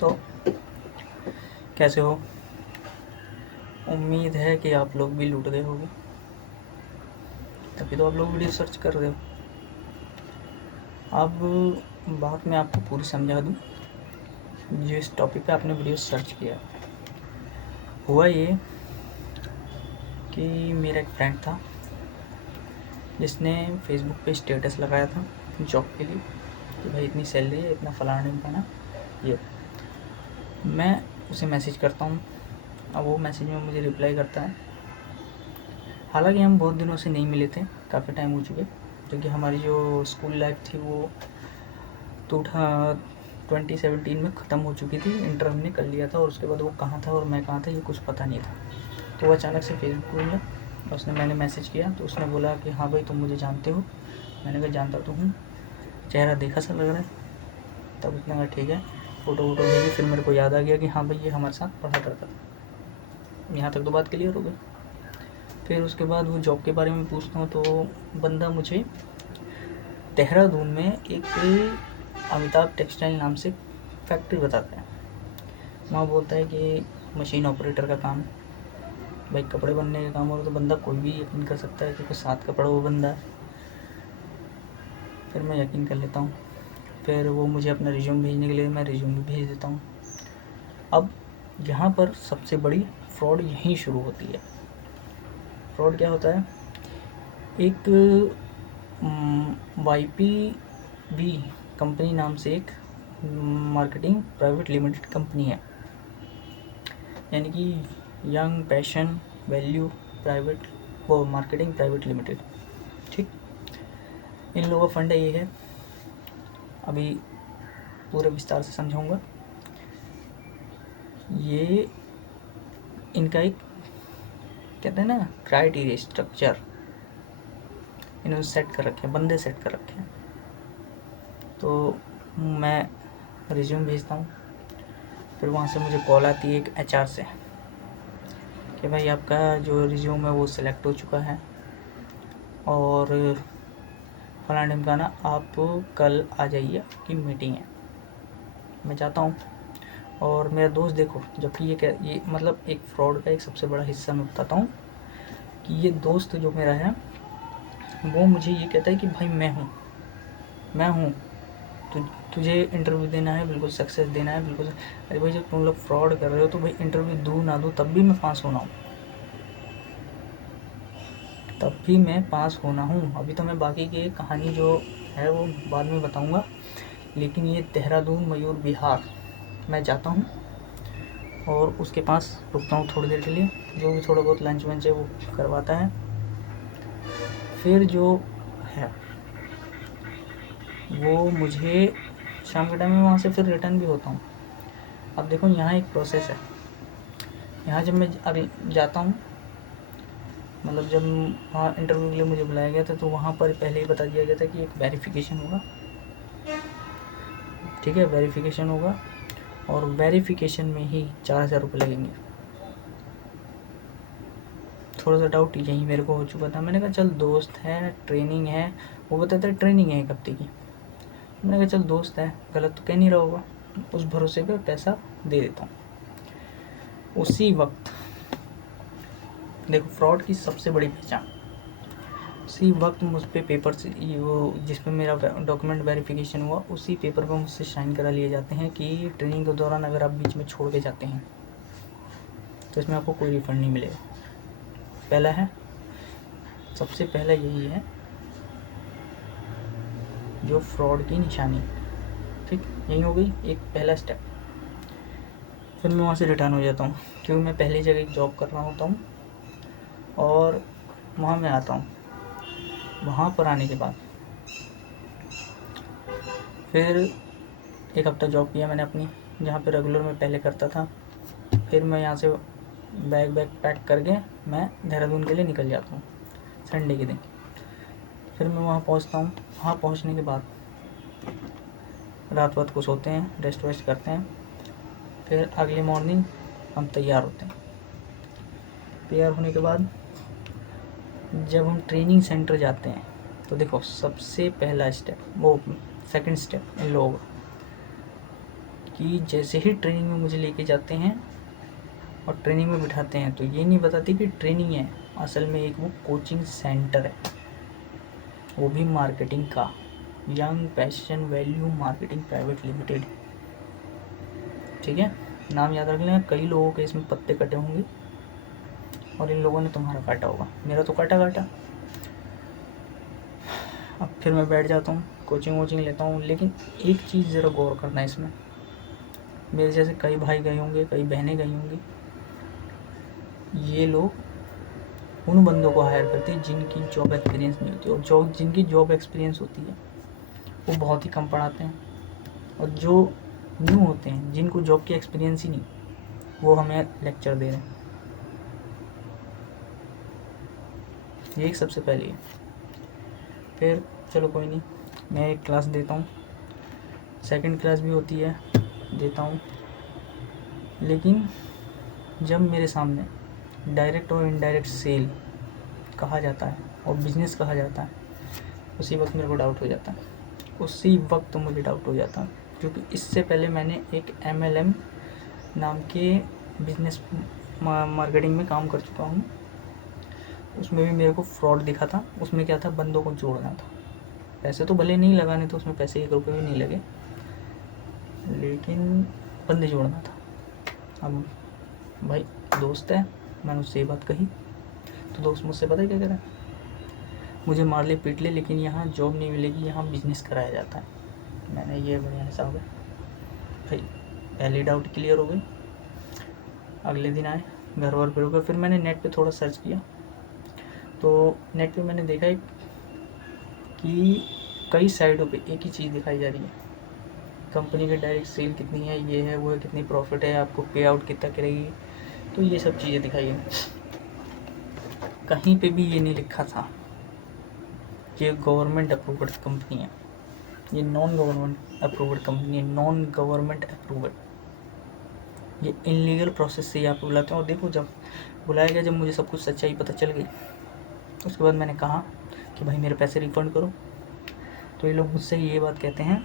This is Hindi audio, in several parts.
तो कैसे हो? उम्मीद है कि आप लोग भी लूट गए होगे, तभी तो आप लोग वीडियो सर्च कर रहे हो। अब बात मैं आपको पूरी समझा दूँ। जिस टॉपिक पे आपने वीडियो सर्च किया, हुआ ये कि मेरा एक फ्रेंड था जिसने फेसबुक पे स्टेटस लगाया था जॉब के लिए कि भाई इतनी सैलरी है, इतना फलाना ढिमकाना। ये मैं उसे मैसेज करता हूँ, अब वो मैसेज में मुझे रिप्लाई करता है। हालांकि हम बहुत दिनों से नहीं मिले थे, काफ़ी टाइम हो चुके, क्योंकि हमारी जो स्कूल लाइफ थी वो 2017 में ख़त्म हो चुकी थी। इंटर हमने कर लिया था और उसके बाद वो कहाँ था और मैं कहाँ था ये कुछ पता नहीं था। तो वो अचानक से फेसबुक पे मिला, मैंने मैसेज किया तो उसने बोला कि हाँ भाई तुम मुझे जानते हो। मैंने कहा जानता तो हूँ, चेहरा देखा सा लग रहा है। तब उसने कहा ठीक है, फ़ोटो वोटो भेजी। फिर मेरे को याद आ गया कि हाँ भाई ये हमारे साथ पढ़ा करता था। यहाँ तक तो बात क्लियर हो गई। फिर उसके बाद वो जॉब के बारे में पूछता हूँ तो बंदा मुझे देहरादून में एक अमिताभ टेक्सटाइल नाम से फैक्ट्री बताता है। वहाँ बोलता है कि मशीन ऑपरेटर का काम, भाई कपड़े बनने का काम हो तो बंदा कोई भी यकीन कर सकता है क्योंकि साथ का पड़ा हुआ बंदा है। फिर मैं यकीन कर लेता हूँ। फिर वो मुझे अपना रिज्यूम भेजने के लिए, मैं रिज्यूम भी भेज देता हूँ। अब यहाँ पर सबसे बड़ी फ्रॉड यहीं शुरू होती है। फ्रॉड क्या होता है, एक YPB कंपनी नाम से एक मार्केटिंग प्राइवेट लिमिटेड कंपनी है, यानी कि यंग पैशन वैल्यू प्राइवेट वो मार्केटिंग प्राइवेट लिमिटेड। ठीक, इन लोगों का फंड ये है, अभी पूरे विस्तार से समझाऊंगा। ये इनका एक कहते हैं ना क्राइटेरिया स्ट्रक्चर इन्होंने सेट कर रखे हैं, बंदे सेट कर रखे हैं। तो मैं रिज्यूम भेजता हूँ, फिर वहाँ से मुझे कॉल आती है एक HR से कि भाई आपका जो रिज्यूम है वो सिलेक्ट हो चुका है और फलाना ढिमकाना आप कल आ जाइए, आपकी मीटिंग है। मैं जाता हूँ और मेरा दोस्त देखो, जबकि ये मतलब एक फ्रॉड का एक सबसे बड़ा हिस्सा मैं बताता हूँ कि ये दोस्त जो मेरा है वो मुझे ये कहता है कि भाई मैं हूँ तुझे इंटरव्यू देना है, बिल्कुल सक्सेस देना है, बिल्कुल। अरे भाई जब तुम लोग फ्रॉड कर रहे हो तो भाई इंटरव्यू दूँ ना दूँ तब भी मैं पास होना हूँ, तब भी मैं पास होना हूँ। अभी तो मैं बाकी की कहानी जो है वो बाद में बताऊँगा, लेकिन ये देहरादून मयूर विहार मैं जाता हूँ और उसके पास रुकता हूँ थोड़ी देर के लिए, जो भी थोड़ा बहुत लंच वंच है वो करवाता है। फिर जो है वो मुझे शाम के टाइम में वहाँ से फिर रिटर्न भी होता हूँ। अब देखो यहाँ एक प्रोसेस है। यहाँ जब मैं अभी जाता हूँ, मतलब जब वहाँ इंटरव्यू के लिए मुझे बुलाया गया था तो वहाँ पर पहले ही बता दिया गया था कि एक वेरिफिकेशन होगा। ठीक है, वेरिफिकेशन होगा और वेरिफिकेशन में ही 4,000 रुपये लगेंगे। थोड़ा सा डाउट यही मेरे को हो चुका था। मैंने कहा चल दोस्त है, ट्रेनिंग है, वो बताता है ट्रेनिंग है 1 हफ्ते की। मैंने कहा चल दोस्त है, गलत तो कह नहीं रहा होगा, उस भरोसे पे पैसा दे देता हूँ। उसी वक्त देखो फ्रॉड की सबसे बड़ी पहचान, उसी वक्त मुझ पर पेपर से वो जिस पे मेरा डॉक्यूमेंट वेरिफिकेशन हुआ उसी पेपर पर मुझसे साइन करा लिए जाते हैं कि ट्रेनिंग के दौरान अगर आप बीच में छोड़ के जाते हैं तो इसमें आपको कोई रिफंड नहीं मिलेगा। पहला है, सबसे पहला यही है जो फ्रॉड की निशानी। ठीक, यही हो गई एक पहला स्टेप। फिर मैं वहाँ से रिटर्न हो जाता हूँ क्योंकि मैं पहली जगह एक जॉब कर रहा होता हूँ और वहाँ मैं आता हूँ। वहाँ पर आने के बाद फिर 1 हफ्ता जॉब किया मैंने अपनी, जहाँ पे रेगुलर मैं पहले करता था। फिर मैं यहाँ से बैग पैक करके मैं देहरादून के लिए निकल जाता हूँ संडे के दिन। फिर मैं वहाँ पहुँचता हूँ। वहाँ पहुँचने के बाद रात को सोते हैं, रेस्ट वेस्ट करते हैं। फिर अगली मॉर्निंग हम तैयार होते हैं। तैयार होने के बाद जब हम ट्रेनिंग सेंटर जाते हैं तो देखो सबसे पहला स्टेप, वो सेकंड स्टेप इन लोगों का कि जैसे ही ट्रेनिंग में मुझे लेके जाते हैं और ट्रेनिंग में बिठाते हैं तो ये नहीं बताते कि ट्रेनिंग है, असल में एक वो कोचिंग सेंटर है, वो भी मार्केटिंग का, young passion value marketing private limited. ठीक है, नाम याद रख लेना। कई लोगों के इसमें पत्ते कटे होंगे और इन लोगों ने तुम्हारा काटा होगा, मेरा तो काटा। अब फिर मैं बैठ जाता हूँ, कोचिंग वोचिंग लेता हूँ। लेकिन एक चीज़ ज़रा गौर करना है इसमें, मेरे जैसे कई भाई गए होंगे, कई बहनें गई होंगी, ये लोग उन बंदों को हायर करते हैं जिनकी जॉब एक्सपीरियंस नहीं होती, और जिनकी जॉब एक्सपीरियंस होती है वो बहुत ही कम पढ़ाते हैं, और जो न्यू होते हैं जिनको जॉब की एक्सपीरियंस ही नहीं, वो हमें लेक्चर दे रहे हैं। ये एक सबसे पहले है। फिर चलो कोई नहीं, मैं एक क्लास देता हूँ, सेकंड क्लास भी होती है, देता हूँ। लेकिन जब मेरे सामने डायरेक्ट और इनडायरेक्ट सेल कहा जाता है और बिजनेस कहा जाता है, उसी वक्त मेरे को डाउट हो जाता है, उसी वक्त मुझे डाउट हो जाता है। क्योंकि इससे पहले मैंने एक MLM नाम के बिजनेस मार्केटिंग में काम कर चुका हूँ, उसमें भी मेरे को फ्रॉड दिखा था। उसमें क्या था, बंदों को जोड़ना था, पैसे तो भले नहीं लगाने थे उसमें, पैसे 1 रुपये भी नहीं लगे, लेकिन बंदे जोड़ना था। अब भाई दोस्त है, मैंने उससे ये बात कही तो दोस्त मुझसे पता है क्या कह रहा है, मुझे मार ले पीट ले, लेकिन यहाँ जॉब नहीं मिलेगी, यहाँ बिजनेस कराया जाता है। मैंने ये बढ़िया हिसाब है भाई, पहली डाउट क्लियर हो गई। अगले दिन आए, घर वर पे रुके, फिर मैंने नेट पे थोड़ा सर्च किया, तो नेट पे मैंने देखा कि कई साइडों पे एक ही चीज़ दिखाई जा रही है, कंपनी की डायरेक्ट सेल कितनी है, ये है वो है, कितनी प्रॉफिट है, आपको पे आउट कितना करेगी, तो ये सब चीज़ें दिखाई गई। कहीं पे भी ये नहीं लिखा था कि ये गवर्नमेंट अप्रूव्ड कंपनी है, ये नॉन गवर्नमेंट अप्रूव्ड कंपनी है, नॉन गवर्नमेंट अप्रूव्ड, ये इनलीगल प्रोसेस से ही आपको बुलाते हैं। और देखो, जब बुलाया गया, जब मुझे सब कुछ सच्चाई पता चल गई, उसके बाद मैंने कहा कि भाई मेरे पैसे रिफ़ंड करो, तो ये लोग मुझसे ये बात कहते हैं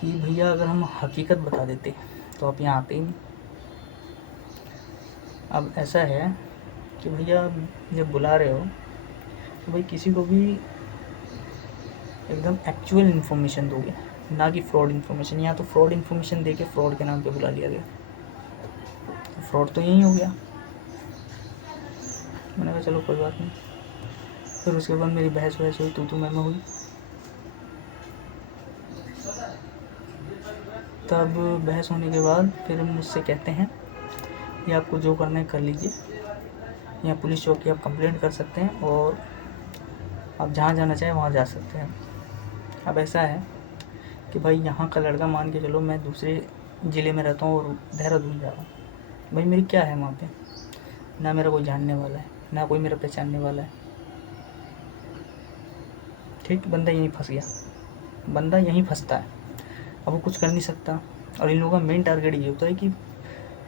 कि भैया अगर हम हकीकत बता देते तो आप यहाँ आते ही नहीं। अब ऐसा है कि भैया जब बुला रहे हो तो भाई किसी को भी एकदम एक्चुअल इन्फॉर्मेशन दोगे, ना कि फ्रॉड इन्फॉर्मेशन। यहाँ तो फ्रॉड इन्फॉर्मेशन दे के फ्रॉड के नाम पे बुला लिया गया, तो फ्रॉड तो यही हो गया। मैंने कहा चलो कोई बात नहीं। फिर उसके बाद मेरी बहस वहस हुई, तू मैं हुई। तब बहस होने के बाद फिर मुझसे कहते हैं कि आपको जो करना है कर लीजिए, यहाँ पुलिस चौकी आप कंप्लेंट कर सकते हैं और आप जहाँ जाना चाहें वहाँ जा सकते हैं। अब ऐसा है कि भाई यहाँ का लड़का, मान के चलो मैं दूसरे ज़िले में रहता हूँ और देहरादून जा रहा हूँ, भाई मेरी क्या है वहाँ पे, ना मेरा कोई जानने वाला है, ना कोई मेरा पहचानने वाला है। ठीक, बंदा यहीं फंस गया, बंदा यहीं फंसता है, अब वो कुछ कर नहीं सकता। और इन लोगों का मेन टारगेट ये होता है कि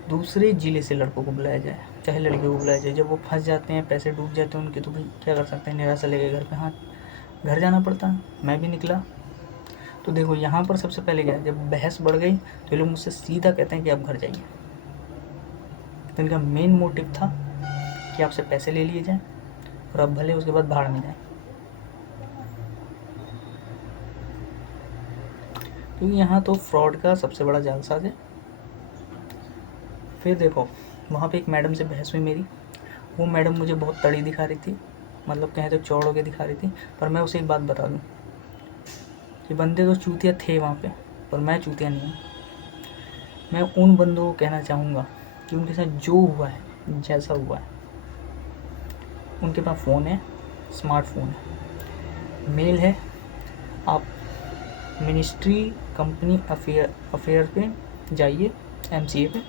दूसरे ज़िले से लड़कों को बुलाया जाए, चाहे लड़कियों को बुलाया जाए। जब वो फंस जाते हैं, पैसे डूब जाते हैं उनके, तो भाई क्या कर सकते हैं, निराशा लेके घर पे, हाँ घर जाना पड़ता है। मैं भी निकला। तो देखो यहाँ पर सबसे पहले क्या है, जब बहस बढ़ गई तो ये लोग मुझसे सीधा कहते हैं कि आप घर जाइए। तो इनका मेन मोटिव था कि आपसे पैसे ले लिए जाएँ और आप भले उसके बाद भाड़ में जाएँ। क्योंकि यहाँ तो फ्रॉड का सबसे बड़ा जालसाज है। फिर देखो, वहाँ पे एक मैडम से बहस हुई मेरी, वो मैडम मुझे बहुत तड़ी दिखा रही थी, मतलब कहें तो चौड़ होके दिखा रही थी। पर मैं उसे एक बात बता दूँ कि बंदे तो चूतिया थे वहाँ पे, पर मैं चूतिया नहीं हूँ। मैं उन बंदों को कहना चाहूँगा कि उनके साथ जो हुआ है, जैसा हुआ है, उनके पास फ़ोन है, स्मार्टफोन है, मेल है, आप मिनिस्ट्री कंपनी अफेयर पे जाइए, MCA पे,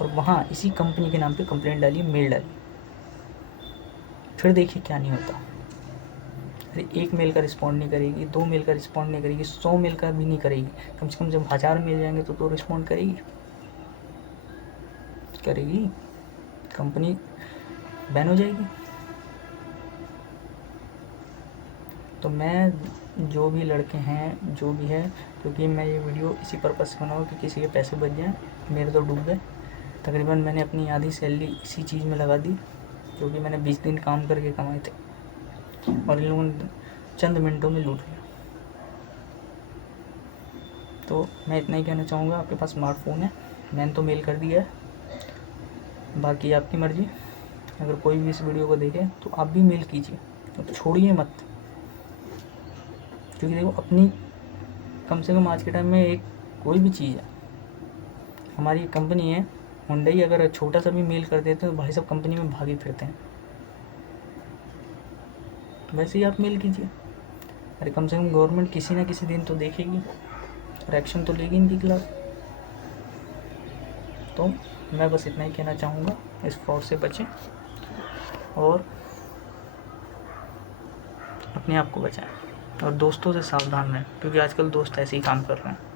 और वहाँ इसी कंपनी के नाम पे कंप्लेंट डालिए, मेल डालिए, फिर देखिए क्या नहीं होता। अरे 1 मेल का रिस्पॉन्ड नहीं करेगी, 2 मेल का रिस्पॉन्ड नहीं करेगी, 100 मेल का भी नहीं करेगी, कम से कम जब 1000 मिल जाएंगे तो रिस्पॉन्ड करेगी। कंपनी बैन हो जाएगी। तो मैं जो भी लड़के हैं, जो भी है, क्योंकि मैं ये वीडियो इसी पर्पज़ से बनाऊँ कि किसी के पैसे बच जाएँ। मेरे तो डूब गए। तकरीबन मैंने अपनी आधी सैलरी इसी चीज़ में लगा दी, जो कि मैंने 20 दिन काम करके कमाए थे, और इन लोगों ने चंद मिनटों में लूट लिया। तो मैं इतना ही कहना चाहूँगा, आपके पास स्मार्टफोन है, मैंने तो मेल कर दिया है, बाकी आपकी मर्ज़ी। अगर कोई भी इस वीडियो को देखे तो आप भी मेल कीजिए, तो छोड़िए मत, क्योंकि देखो अपनी, कम से कम आज के टाइम में एक कोई भी चीज़ है, हमारी कंपनी है हुंडई, अगर छोटा सा भी मेल कर देते हैं तो भाई साहब कंपनी में भागे फिरते हैं। वैसे ही आप मेल कीजिए। अरे कम से कम गवर्नमेंट किसी ना किसी दिन तो देखेगी और एक्शन तो लेगी इनके खिलाफ। तो मैं बस इतना ही कहना चाहूँगा, इस फ्रॉड से बचें और अपने आप को बचाएं, और दोस्तों से सावधान रहें, क्योंकि आजकल दोस्त ऐसे ही काम कर रहे हैं।